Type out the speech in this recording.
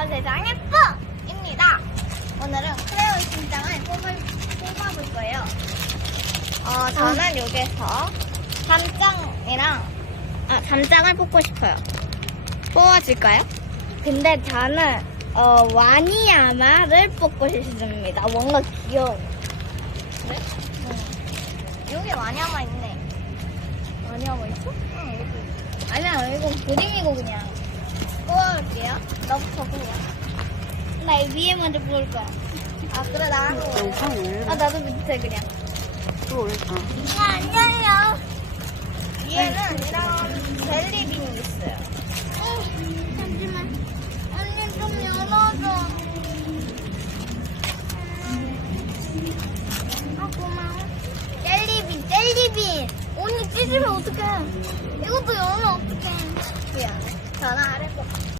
안녕하십니까 세상의 뿡입니다. 오늘은 크레용 심장을 뽑을, 뽑아볼 거예요. 어, 저는 여기서 담장이랑 아, 담장을 뽑고 싶어요. 뽑아줄까요? 근데 저는 어, 와니야마를 뽑고 싶습니다. 뭔가 귀여워. 그래? 응. 여기 와니야마 있네. 와니야마 있어? 응, 여기. 아니야, 이건 그림이고 그냥. 뽑아볼게요. 너부터 뽑아. 나이 위에 먼저 뽑을 거야. 아, 그래, 나랑 뽑아. 영상 왜 아, 나도 밑에 그냥. 또 왜? 아. 아, 안녕해요. 위에는 이런 젤리빈이 있어요. 잠시만. 언니 좀 열어줘. 아, 고마워. 젤리빈, 젤리빈. 언니 찢으면 어떡해. 이것도 열면 어떡해. 미안해. 전화 안 했어.